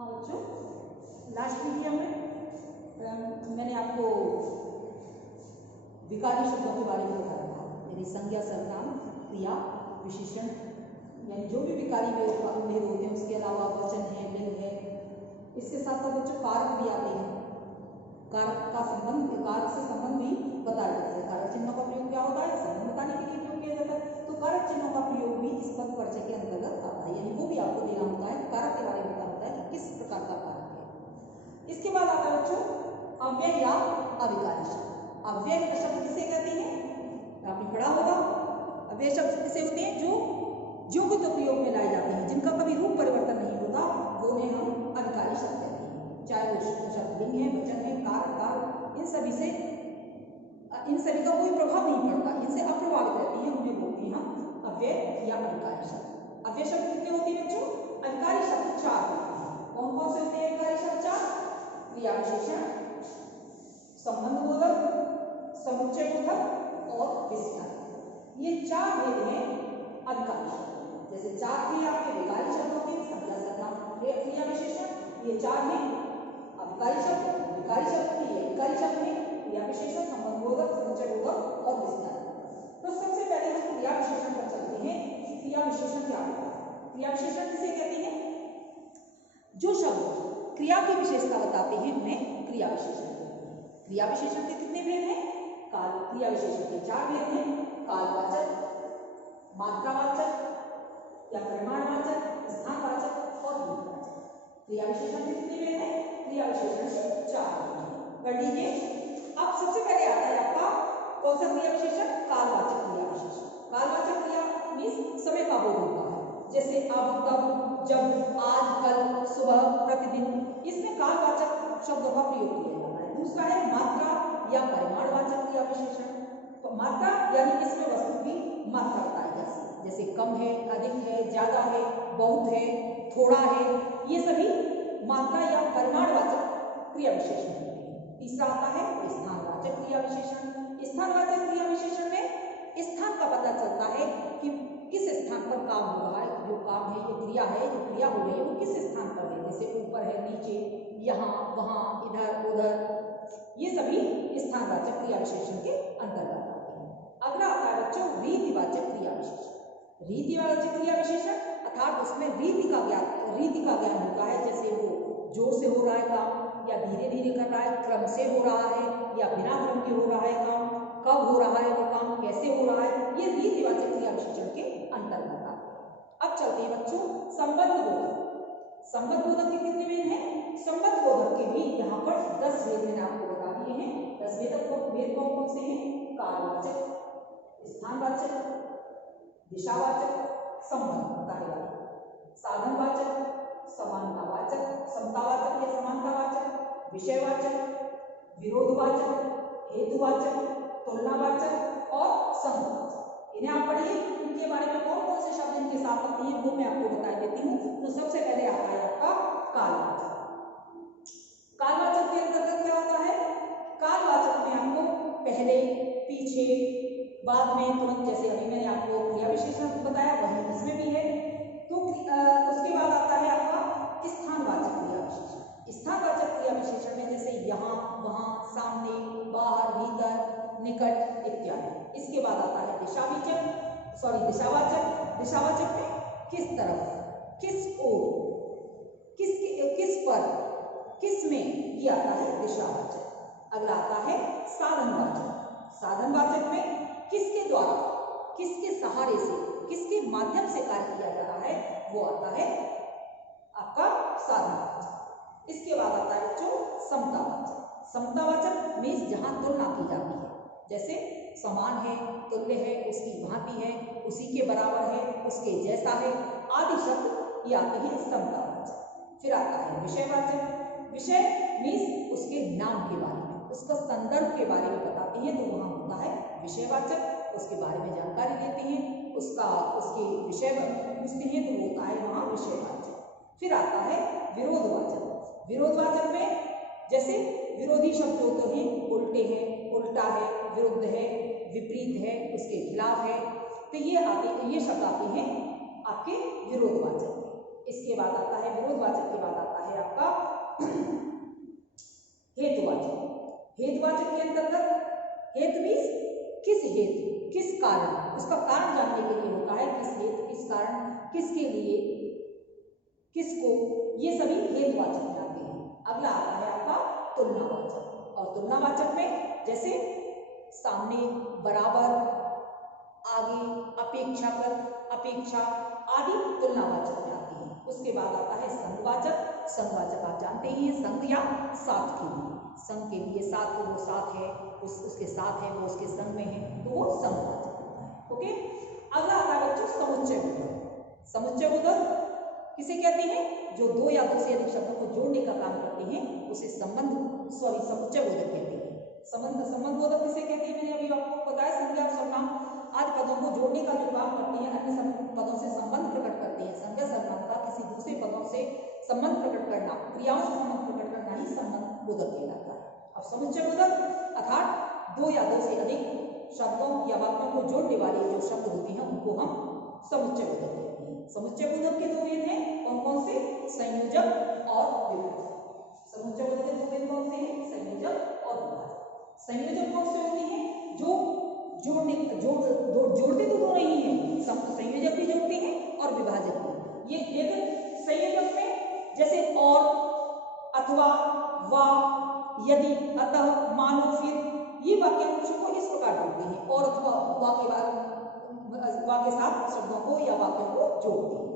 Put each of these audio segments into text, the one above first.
हाँ बच्चों, last video में मैंने आपको विकारी शब्दों के बारे में बताया था, यानी संज्ञा, सर्वनाम, क्रिया, विशेषण, यानी जो भी विकारी भेद होते हैं, उसके अलावा वचन है, लिंग है। इसके साथ साथ बच्चों कारक भी आते हैं। कारक का संबंध, कारक से संबंध भी बताया जाता है। कारक चिन्हों का प्रयोग क्या होता है? संबंध बताने के लिए प्रयोग किया जाता है। तो कारक चिन्हों का प्रयोग भी इस पद परिचय के अंतर्गत आता है, यानी वो भी आपको देना होता है। कारक के बारे में बताना होता है कि किस प्रकार का कारक है। इसके बाद आता है बच्चों अव्यय या अविकारी शब्द। अव्यय शब्द किसे कहते हैं? आपने पढ़ा होगा। अव्यय शब्द किसे होते हैं? जो योग्य तो प्रयोग में लाए जाते हैं, जिनका कभी रूप परिवर्तन नहीं होता, वो उन्हें हम अविकारी शब्द कहते हैं। चाहे वो शब्द लिंग है, वचन है, कारक, कारक, इन सभी का कोई प्रभाव नहीं पड़ता, इनसे अप्रभावित रहती है, उन्हें बोलते हैं हम अव्यय या अविकारी शब्द। अव्यय शब्द कितने होते हैं बच्चों? अविकारी शब्द 4 होते हैं। कौन कौन से होते हैं अविकारी शब्द? 4। क्रिया विशेषण, संबंध बोधक, समुच्चय बोधक और विस्तार। ये 4 भेद हैं अविकारी शब्द। जैसे 4 थे आपके विकारी शब्दों के, संज्ञा, सर्वनाम, क्रिया, विशेषण, ये 4 हैं अविकारी शब्द। विकारी शब्द के ये विकारी शब्द हैं क्रिया विशेषण, संबंध बोधक, समुच्चय बोधक और विस्तार। तो सबसे पहले हम क्रिया विशेषण पर चलते हैं कि क्रिया विशेषण क्या होता है। क्रिया विशेषण किसे कहते हैं? जो शब्द क्रिया की विशेषता बताते हैं उन्हें क्रिया विशेषण कहते हैं। क्रिया विशेषण के कितने भेद हैं? काल। क्रिया विशेषण के 4 भेद हैं: कालवाचक, मात्रावाचक या परिमाणवाचक, स्थानवाचक और रूपवाचक। क्रिया विशेषण के कितने भेद हैं? क्रिया विशेषण के 4 भेद हैं। कर लीजिए। अब सबसे पहले आता है आपका कौन सा क्रिया विशेषण? कालवाचक क्रिया विशेषण। कालवाचक क्रिया मीन्स समय का बोध होता है, जैसे अब, कब, जब, आज, कल, सुबह, प्रतिदिन। इसमें कालवाचक शब्दों का प्रयोग किया जाता है। दूसरा है मात्रा या परिमाणवाचक क्रिया विशेषण। तो मात्रा यानी इसमें वस्तु की मात्रा बताई जाती है, जैसे कम है, अधिक है, ज्यादा है, बहुत है, थोड़ा है। ये सभी मात्रा या परिमाणवाचक क्रिया विशेषण होते हैं। तीसरा आता है स्थानवाचक क्रिया विशेषण। स्थानवाचक क्रिया विशेषण में स्थान का पता चलता है कि किस स्थान पर काम हो रहा है। जो काम है, जो क्रिया है, जो क्रिया हो रही है, वो किस स्थान पर है, जैसे ऊपर है, नीचे, यहाँ, वहाँ, इधर, उधर। ये सभी स्थानवाचक क्रिया विशेषण के अंतर्गत आते हैं। अगला आता है बच्चों रीतिवाचक क्रिया विशेषण। रीतिवाचक क्रिया विशेषण अर्थात उसमें रीति का ज्ञान होता है, जैसे वो जोर से हो रहा है काम या धीरे धीरे कर रहा है, क्रम से हो रहा है या बिना क्रम के हो रहा है काम, कब हो रहा है वो काम, कैसे हो रहा है। ये रीतिवाचक क्रिया विशेषण के अंतर्गत आते हैं। अब चलते हैं बच्चों संबंध बोधक। संबंध बोधक के कितने भेद हैं? संबंध बोधक के भी यहाँ पर 10 भेद मैंने आपको बता दिए हैं। 10 भेद कौन कौन से हैं? कालवाचक, स्थानवाचक, दिशावाचक, संबंध बताने वाले, साधनवाचक, समानतावाचक, समतावाचक या समानतावाचक, विषयवाचक, विरोधवाचक, हेतुवाचक, तुलनावाचक और संघवाचक। इन्हें आप पढ़िए। इनके बारे में कौन कौन से शब्द इनके साथ आते हैं वो मैं आपको बता देती हूँ। तो सबसे पहले आता है आपका कालवाचक। कालवाचक के अंतर्गत क्या होता है? कालवाचक में आपको पहले, पीछे, बाद में, तुरंत, जैसे अभी मैंने आपको क्रिया विशेषण बताया वही इसमें भी है। तो उसके बाद आता है आपका स्थानवाचक क्रिया विशेषण। स्थानवाचक क्रिया विशेषण में जैसे यहाँ, वहाँ, सामने, बाहर, भीतर, निकट इत्यादि। इसके बाद आता है दिशावाचक। दिशावाचक में किस तरफ, किस ओर, किस पर, किस में, ये आता है दिशावाचक। अगला आता है साधनवाचक। साधनवाचक में किसके द्वारा, किसके सहारे से, किसके माध्यम से कार्य किया जा रहा है, वो आता है आपका साधनवाचक। इसके बाद आता है बच्चों समतावाचक। समतावाचक मीन्स जहां तुलना की जाती है, जैसे समान है, तुल्य है, उसकी भांति है, उसी के बराबर है, उसके जैसा है, आदि शब्द ये आते हैं समतावाचक। फिर आता है विषयवाचक। विषय मीन्स उसके नाम के बारे में, उसका संदर्भ के बारे में बताते हैं, तो वहां होता है विषयवाचक। उसके बारे में जानकारी देते हैं, उसके विषय पूछते हैं, तो वो होता है वहां विषयवाचक। फिर आता है विरोधवाचक। विरोधवाचक में जैसे विरोधी शब्द होते हैं, उल्टे हैं, उल्टा है, विरुद्ध है, विपरीत है, उसके खिलाफ है, तो ये शब्द आते हैं आपके विरोधवाचक। इसके बाद आता है विरोधवाचक के बाद आता है आपका हेतुवाचक। हेतुवाचक के अंतर्गत हेतु मीन्स किस हेतु, किस कारण, उसका कारण जानने के लिए होता है, किस हेतु, किस कारण, किसके लिए, किसको, ये सभी हेतुवाचक में आते हैं। अगला आता है आपका तुलनावाचक, और तुलनावाचक में जैसे सामने, बराबर, आगे, अपेक्षाकृत, अपेक्षा आदि तुलनावाचक में आती है। उसके बाद आता है संघवाचक। संघवाचक आप जानते ही हैं, संघ या साथ के लिए, संघ के लिए साथ, तो वो साथ है, उसके साथ है, वो उसके संग में है, तो वो संघवाचक होता है। ओके, अगला आता है बच्चों समुच्चय बोधक। समुच्चय बोधक किसे कहते हैं? जो दो या दो से अधिक शब्दों को जोड़ने का काम करते हैं उसे समुच्चय बोधक कहते हैं। संबंध बोधक किसे कहते हैं? मैंने अभी आपको बताया, संज्ञा सर्वनाम आदि पदों को जोड़ने का जो काम करते हैं, अन्य पदों से संबंध प्रकट करते हैं। संज्ञा सर्वनाम का किसी दूसरे पदों से संबंध प्रकट करना, क्रियाओं से संबंध प्रकट करना ही संबंध बोधक कहलाता है। अब समुच्चय बोधक अर्थात दो या दो से अधिक शब्दों या वाक्यों को जोड़ने वाले जो शब्द होते हैं उनको हम समुच्चय बोधक कहते हैं। समुच्चय बोधक के दो भेद हैं, कौन कौन से? संयोजक और विभाजक। समुच्चय बोधक के दो भेद कौन से हैं? संयोजक और विभाजक। संयोजक कौन से होते हैं? जो जोड़ते तो दोनों ही हैं, संयोजक भी जोड़ते हैं और विभाजक भी। ये एक संयोजक में जैसे और, अथवा, वा, यदि, अतः, मानो, फिर, ये वाक्यांशों को इस प्रकार जोड़ते हैं, और अथवा वा के बाद के साथ शब्दों को या वाक्यों को जोड़ते हैं।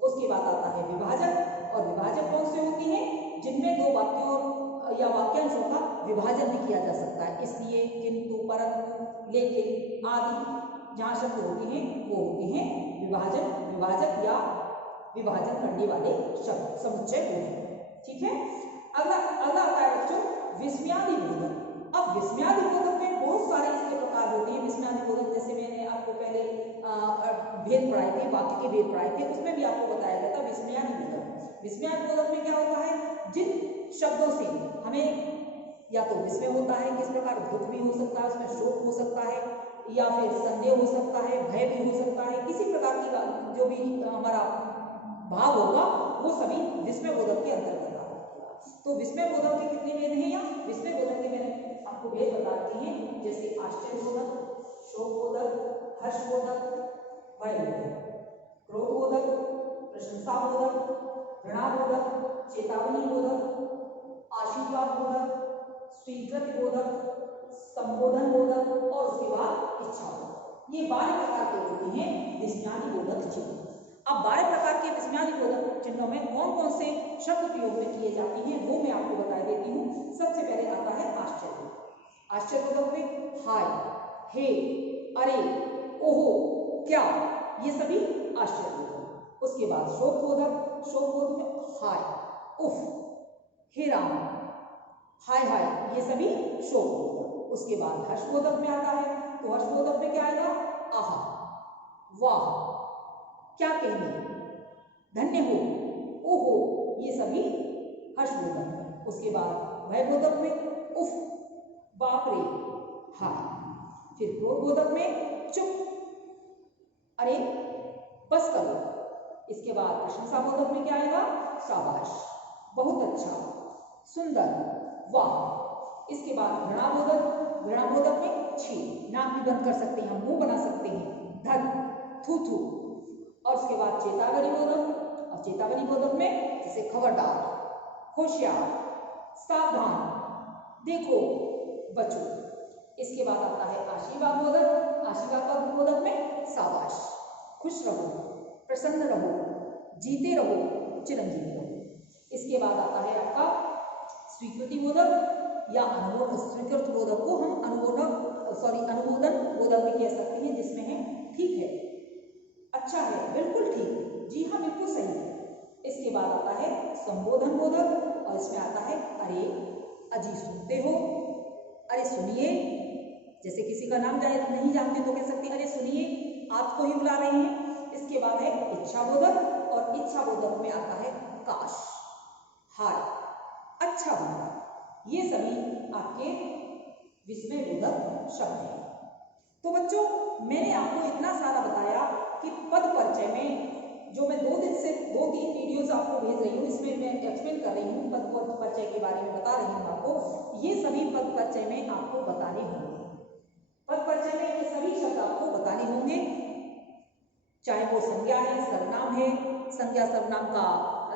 उसके बाद आता है विभाजक, और विभाजक कौन से होते हैं? जिनमें दो वाक्यों या वाक्यांशों का विभाजन भी किया जा सकता है। इसलिए, किंतु, परंतु, लेकिन आदि जहां शब्द होते हैं वो होते हैं विभाजक या विभाजन करने वाले शब्द, समुच्चय बोधक। ठीक है, अगला आता है बच्चों विस्मयादि बोधक। अब विस्मयादि बोधक में बहुत सारे इसके प्रकार होते हैं। विस्मयादि बोधक जैसे मैंने आपको पहले भेद पढ़ाए थे, वाक्य के भेद पढ़ाए थे, उसमें भी आपको बताया गया था विस्मयादि बोधक। विस्मयादि बोधक में क्या होता है? जिन शब्दों से हमें या तो विस्मय होता है, किस प्रकार दुख भी हो सकता है, उसमें शोक हो सकता है, या फिर संदेह हो सकता है, भय भी हो सकता है, किसी प्रकार की जो भी हमारा भाव होगा वो सभी विस्मय बोधक के अंतर्गत आएगा। तो विस्मय बोधक के कितने भेद हैं? या विस्मय बोधक के मैंने आपको भेद बता रखे हैं, जैसे आश्चर्य बोधक, शोक बोधक, हर्ष बोधक, भय बोधक, क्रोध बोधक, प्रशंसा बोधक, घृणा बोधक, चेतावनी बोधक, आशीर्वाद बोधक, स्वीकृति बोधक, संबोधन बोधक, और उसके बाद इच्छा बोधक। ये 12 प्रकार के होते हैं विस्मयादि बोधक चिन्ह। अब 12 प्रकार के विस्मयादि बोधक चिन्हों में कौन कौन से शब्द प्रयोग में किए जाते हैं वो मैं आपको बता देती हूँ। सबसे पहले आता है आश्चर्य। आश्चर्य बोधक में हाय, हे, अरे, ओहो, क्या, ये सभी आश्चर्य बोधक। उसके बाद शोक बोधक। शोक बोधक में हाय, उफ, हे राम, हाय हाय, ये सभी शोक बोधक। उसके बाद हर्षबोधक में आता है, तो हर्षबोधक में क्या आएगा? आहा, वाह, क्या कहने, धन्य हो, ओहो, ये सभी हर्षबोधक में। उसके बाद भयबोधक में उफ, बाप रे, हाय। फिर क्रोधबोधक में चुप, अरे, बस करो। इसके बाद प्रशंसाबोधक में क्या आएगा? शाबाश, बहुत अच्छा, सुंदर, वाह। इसके बाद घृणाबोधक। घृणाबोधक में छी, नाक भी बंद कर सकते हैं, मुंह बना सकते हैं, धन, थू थू। और उसके बाद चेतावनी बोधक। और चेतावनी बोधक में जैसे खबरदार, होशियार, सावधान, देखो, बचो। इसके बाद आता है आशीर्वाद बोधक। आशीर्वाद बोधक में शाबाश, खुश रहो, प्रसन्न रहो, जीते रहो, चिरंजीवी रहो। इसके बाद आता है आपका स्वीकृति बोधक या अनुमोदन। स्वीकृत बोधक को हम अनुमोदन बोधक भी कह सकते हैं, जिसमें है ठीक है, अच्छा है, बिल्कुल ठीक, जी हाँ, बिल्कुल सही है। इसके बाद आता है संबोधन बोधक, और इसमें आता है अरे, अजी सुनते हो, अरे सुनिए, जैसे किसी का नाम नहीं जानते तो कह सकते हैं अरे सुनिए, आपको ही बुला रहे हैं। इसके बाद है इच्छा बोधक, और इच्छा बोधक में आता है काश, हाय, अच्छा बना। ये सभी आपके विस्मय बोधक शब्द हैं। तो बच्चों, मैंने आपको इतना सारा बताया कि पद परिचय में जो मैं 2-3 वीडियोस आपको भेज रही हूँ, इसमें मैं एक्सप्लेन कर रही हूँ, पद परिचय के बारे में बता रही हूँ आपको। ये सभी पद परिचय में आपको बताने होंगे। पद परिचय में ये सभी शब्द आपको बताने होंगे, चाहे वो संज्ञा है, सर्वनाम है, संज्ञा सर्वनाम का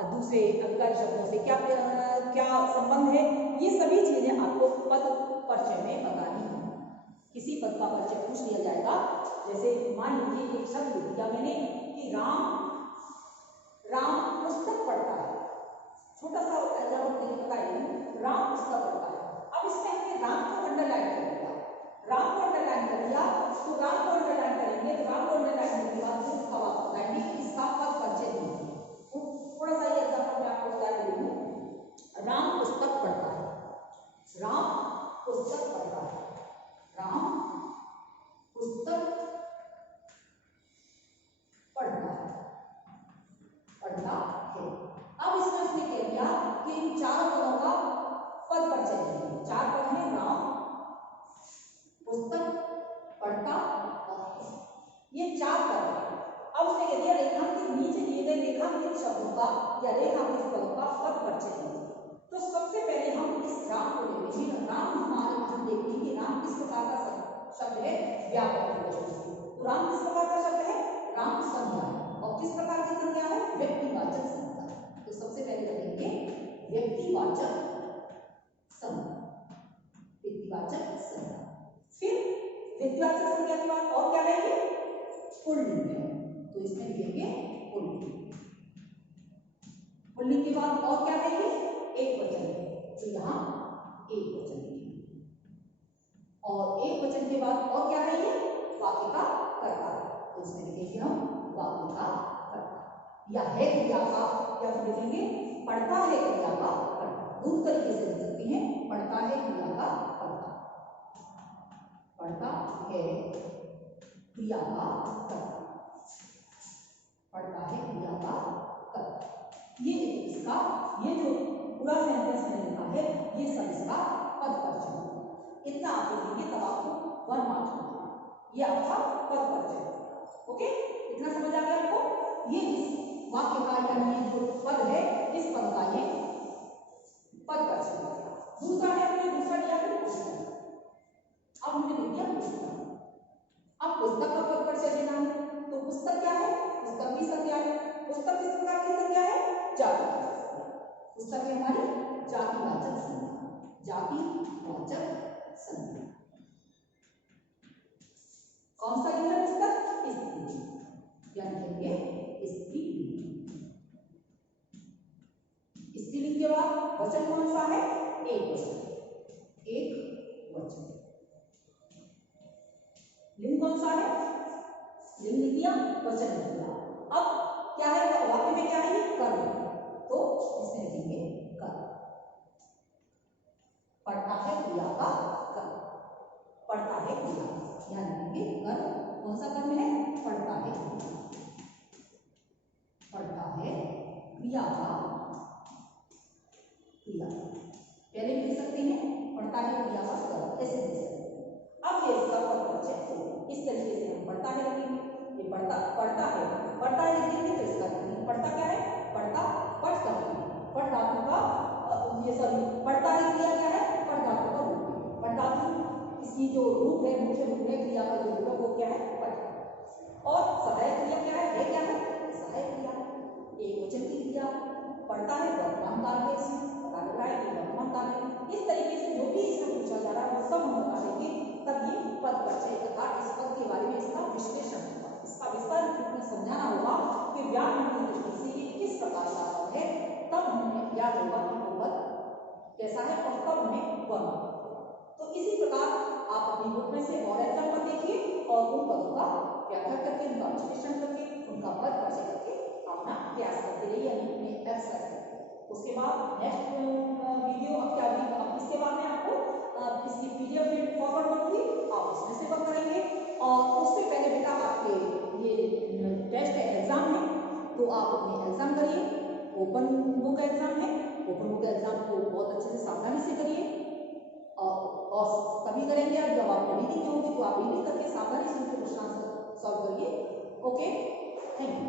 दूसरे अभिकारी शब्दों से क्या संबंध है, ये सभी चीजें आपको पद परिचय में बतानी है। किसी पद का परिचय पूछ लिया जाएगा, जैसे मान लीजिए एक शब्द लिख दिया मैंने कि राम पुस्तक पढ़ता है, छोटा सा एग्जाम्पल देके बताइए, राम पुस्तक पढ़ता है। अब इसमें हमने राम को अंडरलाइन कर दिया, राम को अंडरलाइन कर दिया, तो राम को अंडरलाइन करेंगे, तो राम को अंडरलाइन करने के बाद इसका बात बताएंगे, इसका पद परिचय दीजिए। थोड़ा सा ये एग्जाम्पल मैं आपको बता रही हूँ, राम पुस्तक पढ़ता है, राम पुस्तक पढ़ता है, राम पुस्तक पढ़ता है, पढ़ता है। अब इसमें उसने कह दिया कि इन चार पदों का पद परिचय दीजिए। चार पद हैं, राम पुस्तक पढ़ता है, ये चार पद है। अब उसने कह दिया रेखांकित नीचे दिए गए रेखांकित शब्दों का या रेखांकित पदों का पद परिचय दीजिए। तो सबसे पहले हम इस राम को देखेंगे। राम हमारे हम देखेंगे राम किस प्रकार का शब्द है, व्यापक वचन से। तो राम किस प्रकार का शब्द है, राम संज्ञा है, और किस प्रकार की संज्ञा है, व्यक्तिवाचक संज्ञा। तो सबसे पहले देखेंगे व्यक्तिवाचक संज्ञा, व्यक्तिवाचक संज्ञा। फिर व्यक्तिवाचक संज्ञा के बाद और क्या रहेंगे, पुल्लिंग है, तो इसमें लिखेंगे पुल्लिंग। पुल्लिंग के बाद और क्या रहेंगे, एक वचन है, तो यहाँ एक वचन लिखेंगे। और एक वचन के बाद और क्या रहेंगे, वाक्य का कर्ता, तो इसमें लिखेंगे हम वाक्य का कर्ता। या है क्रिया का, या फिर लिखेंगे पढ़ता है क्रिया का कर्ता। दो तरीके से लिख सकते हैं, पढ़ता है क्रिया का कर्ता, पढ़ता है क्रिया का कर्ता, पढ़ता है क्रिया का कर्ता। ये इसका, ये जो पूरा सेंटेंस मैंने लिखा है, ये सब इसका पद परिचय। इतना आप लिखेंगे तब आपको 1 मार्क्स मिलेगा। ये आपका पद परिचय। ओके, इतना समझ आ गया आपको। ये इस वाक्य का यानी ये जो पद है, इस पद का ये पद परिचय हो गया। दूसरा है, हमने दूसरा लिया है पुस्तक। अब हमने लिख दिया पुस्तक। अब पुस्तक का पद परिचय देना है, तो पुस्तक क्या है, पुस्तक की संज्ञा है। पुस्तक किस प्रकार की संज्ञा है, जातिवाचक संज्ञा। पुस्तक है हमारी जातिवाचक संज्ञा, जातिवाचक संज्ञा। कौन सा लिंग है पुस्तक, स्त्रीलिंग, यानी लिखेंगे स्त्रीलिंग। स्त्रीलिंग के बाद वचन कौन सा है, एक वचन, एक वचन। लिंग कौन सा है, लिंग लिख दिया, वचन लिख दिया। अब क्या है, वाक्य में क्या है, कर्म, तो इसमें लिखेंगे कर्म। पढ़ता है क्रिया का कर्म, पढ़ता है क्रिया, यानी लिखेंगे कर्म। कौन सा कर्म है, पढ़ता है, पढ़ता है क्रिया का क्रिया। पहले भी लिख सकते हैं, पढ़ता है क्रिया का कर्म, ऐसे लिख सकते हैं। अब ये इसका पद परिचय इस तरीके से हम पढ़ता है लिखेंगे। ये पढ़ता है, पढ़ता है लिख देंगे, तो इसका पढ़ता क्या है, पढ़ता पठ धातु, पठ धातु का ये सॉरी पढ़ता है क्रिया क्या है, पठ धातु का रूप। पठ धातु इसकी जो रूप है, मुख्य रूप है, क्रिया का जो रूप है वो क्या है, पठ। और सहायक क्रिया क्या है क्या है, सहायक क्रिया, एक वचन की क्रिया। पढ़ता है वर्तमान काल है, इसमें पता लग रहा है कि वर्तमान काल है। इस तरीके से जो भी इसमें पूछा जा रहा है वो सब हम बता देंगे, तब ये पद परिचय तथा इस पद के बारे में इसका विश्लेषण होगा, इसका विस्तार रूप में समझाना होगा कि व्याकरण की दृष्टि से ये किस प्रकार का पद है। तब हमें याद होगा कि वो पद कैसा है और तब हमें वर्णन होगा। तो इसी प्रकार आप अपनी बुक में से और एग्जाम्पल देखिए और उन पदों का व्याख्या करके, उनका विश्लेषण करके, उनका पद परिचय करके अपना प्रयास करते रहिए, यानी अपने एक्सरसाइज करते। उसके बाद नेक्स्ट वीडियो अब क्या भी, अब इसके बाद में आपको इसकी पीडीएफ में फॉरवर्ड करूंगी, आप उसमें से वर्क करेंगे। और उससे पहले बेटा आपके ये टेस्ट है, एग्जाम है, तो आप अपने एग्जाम करिए। ओपन बुक एग्जाम है, ओपन बुक एग्जाम को बहुत अच्छे से सावधानी से करिए और तभी करेंगे आप जब आप रीडिंग में होंगे, तो आप रीडिंग करके सावधानी से उनके क्वेश्चन सॉल्व करिए। Okay, thank you.